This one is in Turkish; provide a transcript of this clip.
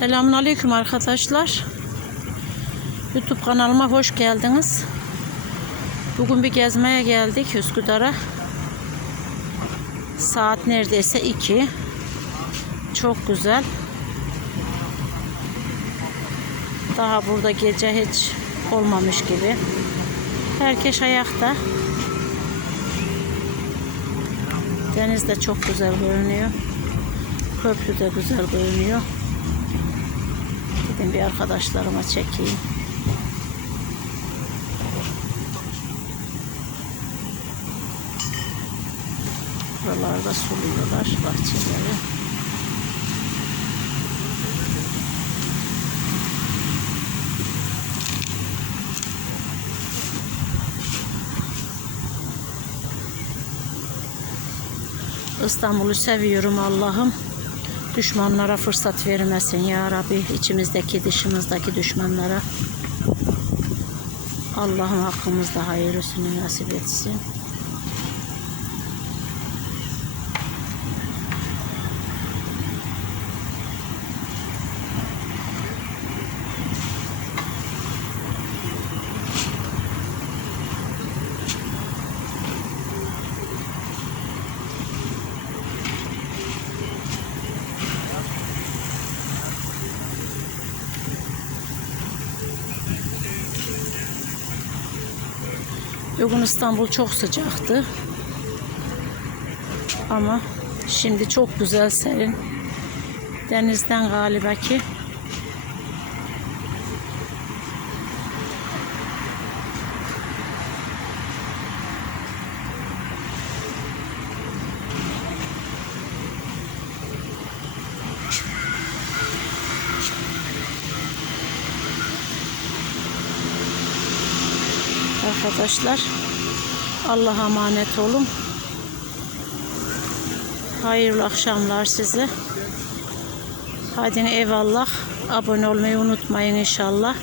Selamünaleyküm arkadaşlar. YouTube kanalıma hoş geldiniz. Bugün bir gezmeye geldik Üsküdar'a. Saat neredeyse 2. Çok güzel. Daha burada gece hiç olmamış gibi. Herkes ayakta. Deniz de çok güzel görünüyor. Köprü de güzel görünüyor. Gidin bir arkadaşlarıma çekeyim. Buralarda suluyorlar bahçeleri. İstanbul'u seviyorum Allah'ım. Düşmanlara fırsat vermesin ya Rabbi. içimizdeki dışımızdaki düşmanlara. Allah'ım hakkımızda hayırlısını nasip etsin. Bugün İstanbul çok sıcaktı. Ama şimdi çok güzel serin. Denizden galiba ki. Arkadaşlar Allah'a emanet olun. Hayırlı akşamlar size. Hadi eyvallah. Abone olmayı unutmayın inşallah.